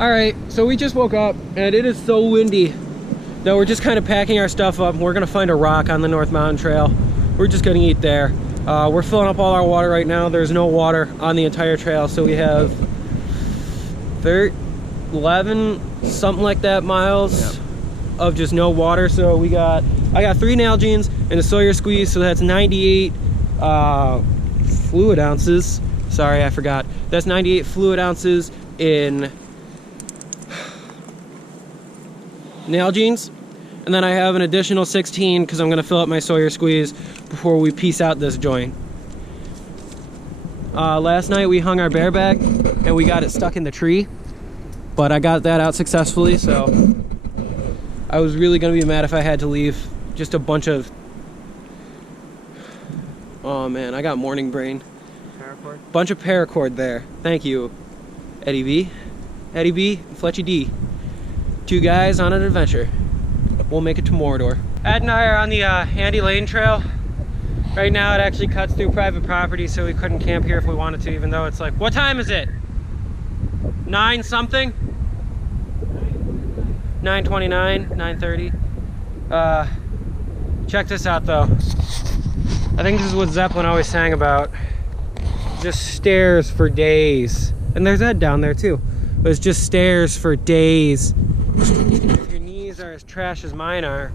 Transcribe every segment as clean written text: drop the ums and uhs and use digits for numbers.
All right, so we just woke up and it is so windy that we're just kind of packing our stuff up. We're gonna find a rock on the North Mountain Trail. We're just gonna eat there. We're filling up all our water right now. There's no water on the entire trail, so we have 11, something like that, miles of just no water. So I got 3 Nalgene's and a Sawyer squeeze, so that's 98 fluid ounces. Sorry, I forgot. That's 98 fluid ounces in Nalgene's, and then I have an additional 16 because I'm going to fill up my Sawyer squeeze before we piece out this joint. Last night we hung our bareback and we got it stuck in the tree, but I got that out successfully, so I was really going to be mad if I had to leave just a bunch of... Oh man, I got morning brain. Paracord? Bunch of paracord there. Thank you, Eddie V. Eddie B, Fletchy D. 2 guys on an adventure. We'll make it to Mordor. Ed and I are on the Andy Lane Trail. Right now it actually cuts through private property, so we couldn't camp here if we wanted to, even though it's like, what time is it? 9 something? 9:29, 9:30. Check this out though. I think this is what Zeppelin always sang about. Just stairs for days. And there's Ed down there too. But it's just stairs for days. If your knees are as trash as mine are,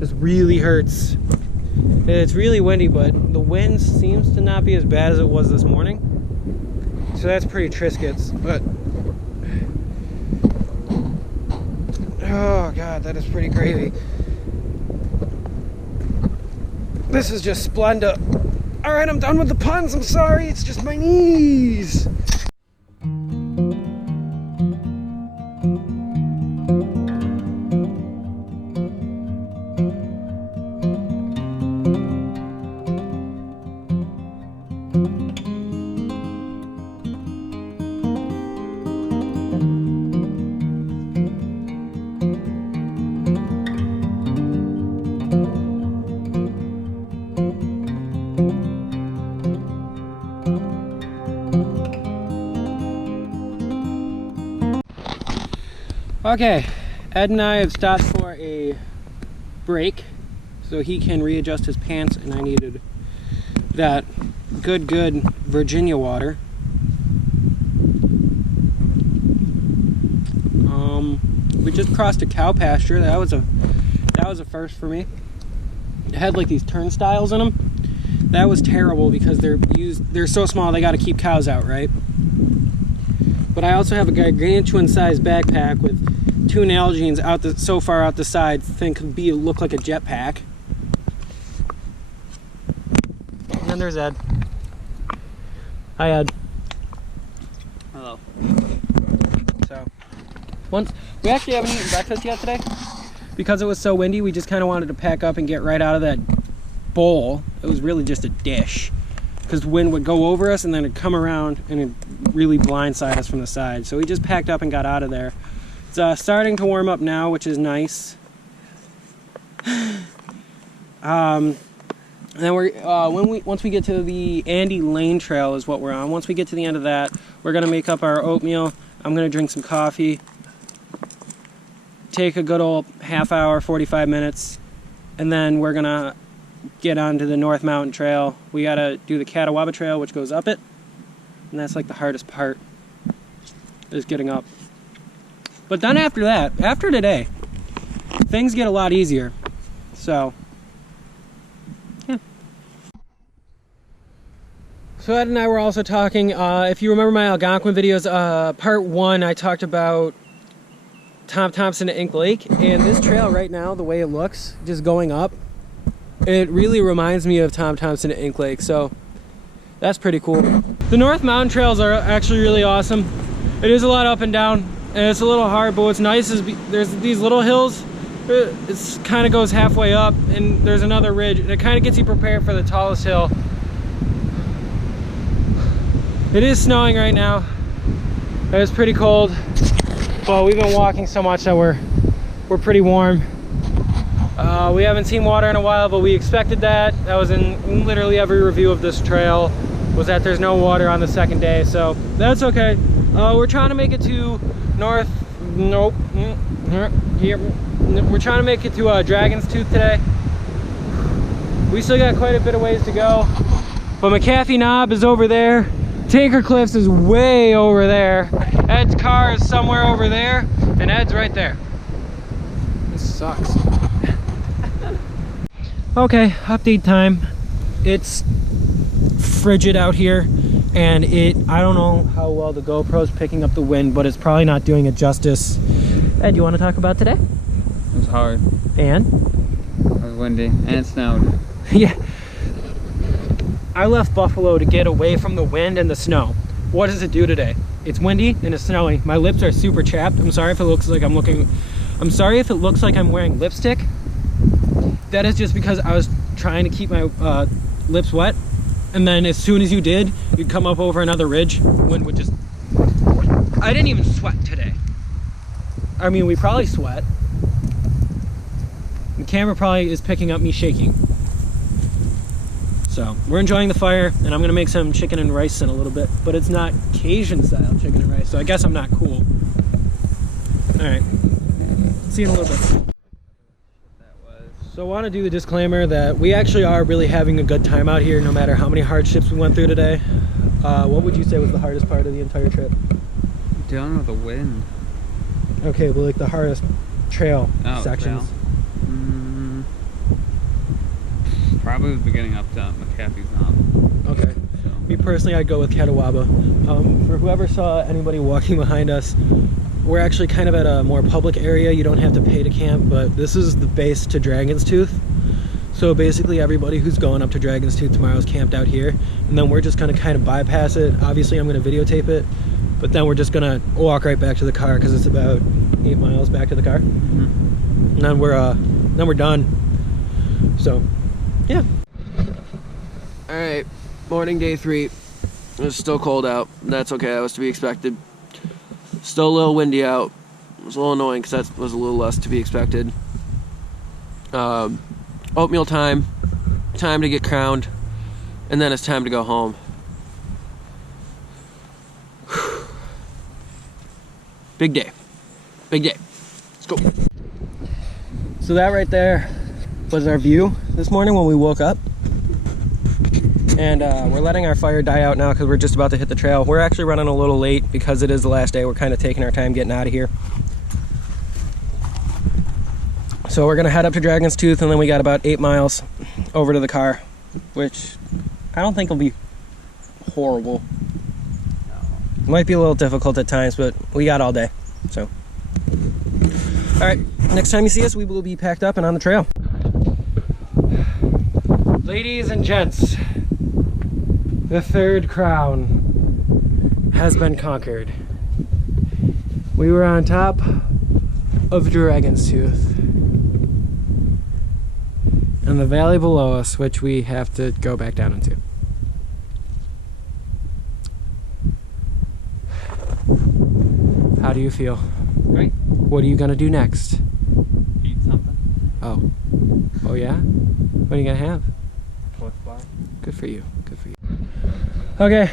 this really hurts. And it's really windy, but the wind seems to not be as bad as it was this morning. So that's pretty Triscuits, but... Oh God, that is pretty crazy. This is just splendid. All right, I'm done with the puns, I'm sorry, it's just my knees. Okay, Ed and I have stopped for a break so he can readjust his pants, and I needed that good Virginia water. We just crossed a cow pasture. That was a first for me. It had like these turnstiles in them. That was terrible because they're so small they got to keep cows out, right? But I also have a gargantuan sized backpack with 2 Nalgene's so far out the side, look like a jetpack. And then there's Ed. Hi Ed. Hello. So, we actually haven't eaten breakfast yet today. Because it was so windy, we just kind of wanted to pack up and get right out of that bowl. It was really just a dish. Because the wind would go over us and then it'd come around and it'd really blindside us from the side. So we just packed up and got out of there. It's starting to warm up now, which is nice. And then once we get to the Andy Lane Trail is what we're on. Once we get to the end of that, we're gonna make up our oatmeal. I'm gonna drink some coffee. Take a good old half hour, 45 minutes, and then we're gonna get onto the North Mountain Trail. We gotta do the Catawba Trail, which goes up it, and that's like the hardest part, is getting up. But then after that, after today, things get a lot easier. So, yeah. So Ed and I were also talking, if you remember my Algonquin videos, part 1, I talked about Tom Thompson to Ink Lake, and this trail right now, the way it looks, just going up, it really reminds me of Tom Thompson to Ink Lake, so that's pretty cool. The North Mountain Trails are actually really awesome. It is a lot up and down, and it's a little hard, but what's nice is there's these little hills. It kind of goes halfway up, and there's another ridge, and it kind of gets you prepared for the tallest hill. It is snowing right now. It's pretty cold, but we've been walking so much that we're pretty warm. We haven't seen water in a while, but we expected that. That was in literally every review of this trail, was that there's no water on the second day, so that's okay. We're trying to make it to north, nope, here. We're trying to make it to Dragon's Tooth today. We still got quite a bit of ways to go, but McAfee Knob is over there. Tinker Cliffs is way over there. Ed's car is somewhere over there, and Ed's right there. This sucks. Okay, update time. It's frigid out here, and I don't know how well the GoPro's picking up the wind, but it's probably not doing it justice. Ed, you want to talk about today? It was hard. And? It was windy, and it snowed. Yeah. I left Buffalo to get away from the wind and the snow. What does it do today? It's windy and it's snowy. My lips are super chapped. I'm sorry if it looks like I'm wearing lipstick. That is just because I was trying to keep my lips wet. And then as soon as you did, you'd come up over another ridge. Wind would just... I didn't even sweat today. I mean, we probably sweat. The camera probably is picking up me shaking. So we're enjoying the fire, and I'm gonna make some chicken and rice in a little bit, but it's not Cajun style chicken and rice, so I guess I'm not cool. All right, see you in a little bit. So I want to do the disclaimer that we actually are really having a good time out here, no matter how many hardships we went through today. What would you say was the hardest part of the entire trip? Dealing with the wind. Okay, well, like the hardest trail sections. Trail. Probably the beginning up to McAfee's Knob. Okay. So. Me personally, I'd go with Catawba. For whoever saw anybody walking behind us, we're actually kind of at a more public area. You don't have to pay to camp, but this is the base to Dragon's Tooth. So basically everybody who's going up to Dragon's Tooth tomorrow is camped out here, and then we're just gonna kind of bypass it. Obviously I'm gonna videotape it, but then we're just gonna walk right back to the car because it's about 8 miles back to the car. And then we're done. So yeah. All right, morning day 3. It's still cold out. That's okay, that was to be expected. Still a little windy out. It was a little annoying because that was a little less to be expected. Oatmeal time to get crowned, and then it's time to go home. Big day. Let's go. So that right there was our view this morning when we woke up. And we're letting our fire die out now because we're just about to hit the trail. We're actually running a little late because it is the last day. We're kind of taking our time getting out of here. So we're gonna head up to Dragon's Tooth, and then we got about 8 miles over to the car, which I don't think will be horrible. Might be a little difficult at times, but we got all day, so. All right, next time you see us, we will be packed up and on the trail. Ladies and gents, the third crown has been conquered. We were on top of Dragon's Tooth, and the valley below us, which we have to go back down into. How do you feel? Great. What are you gonna do next? Eat something. Oh yeah? What are you gonna have? Cliff bar. Good for you. Okay.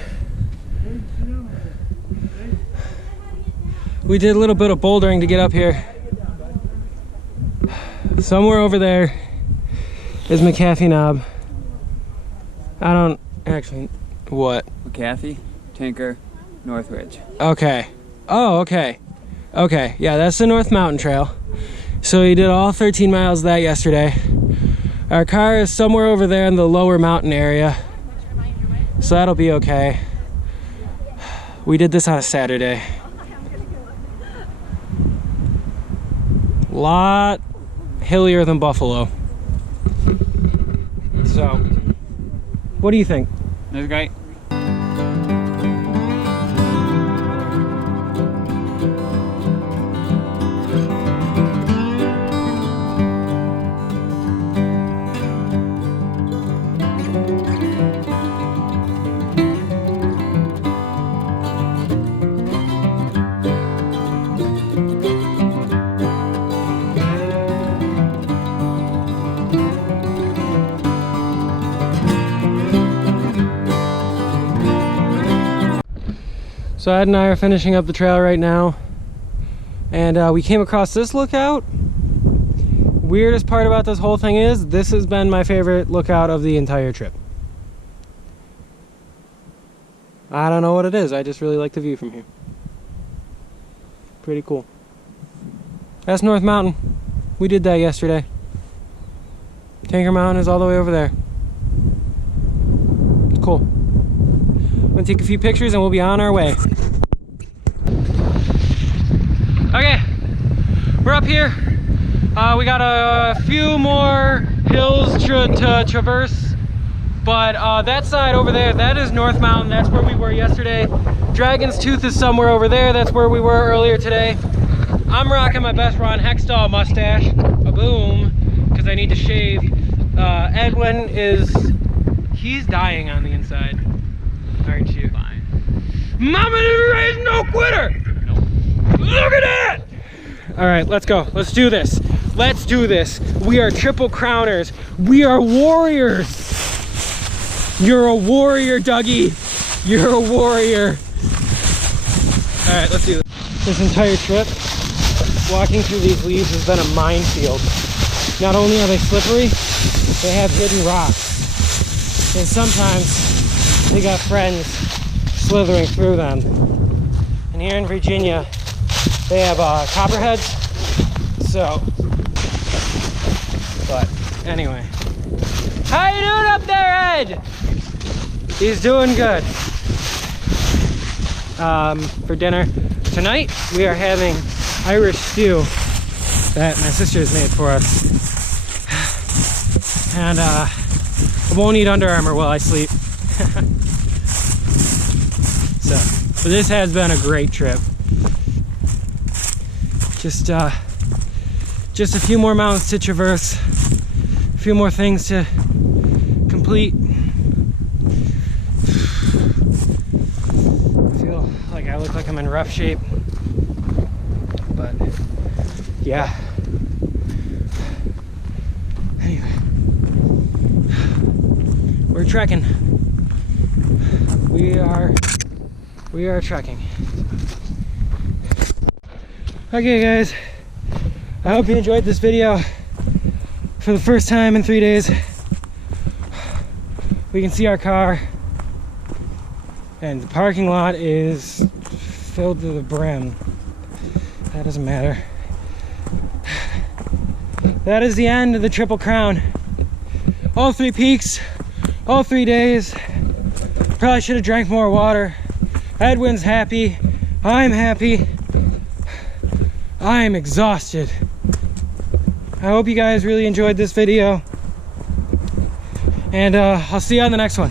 We did a little bit of bouldering to get up here. Somewhere over there is McAfee Knob. I don't actually... What? McAfee, Tinker, Northridge. Okay. Oh, okay. Okay, yeah, that's the North Mountain Trail. So we did all 13 miles of that yesterday. Our car is somewhere over there in the lower mountain area, so that'll be okay. We did this on a Saturday. Lot hillier than Buffalo. So, what do you think? It was great. So Ed and I are finishing up the trail right now. And we came across this lookout. Weirdest part about this whole thing is this has been my favorite lookout of the entire trip. I don't know what it is. I just really like the view from here. Pretty cool. That's North Mountain. We did that yesterday. Tanker Mountain is all the way over there. Cool. I'm gonna take a few pictures and we'll be on our way. Okay, we're up here. We got a few more hills to traverse, but that side over there, that is North Mountain. That's where we were yesterday. Dragon's Tooth is somewhere over there. That's where we were earlier today. I'm rocking my best Ron Hextall mustache, a boom, because I need to shave. Edwin he's dying on the inside, aren't you? Fine. Mama didn't raise no quitter. Nope. Look at that! All right, let's go. Let's do this. Let's do this. We are triple crowners. We are warriors. You're a warrior, Dougie. You're a warrior. All right, let's do this. This entire trip, walking through these leaves has been a minefield. Not only are they slippery, they have hidden rocks. And sometimes they got friends slithering through them. And here in Virginia, they have copperheads. So, but anyway. How you doing up there, Ed? He's doing good. For dinner tonight, we are having Irish stew that my sister's made for us. And I won't eat Under Armour while I sleep. So, but this has been a great trip. Just a few more mountains to traverse, a few more things to complete. I feel like I look like I'm in rough shape, but yeah. Anyway, we're trekking. We are trekking. Okay guys, I hope you enjoyed this video. For the first time in 3 days, we can see our car and the parking lot is filled to the brim. That doesn't matter. That is the end of the Triple Crown. All 3 peaks, all 3 days. Probably should have drank more water. Edwin's happy, I'm happy. I'm exhausted. I hope you guys really enjoyed this video. And I'll see you on the next one.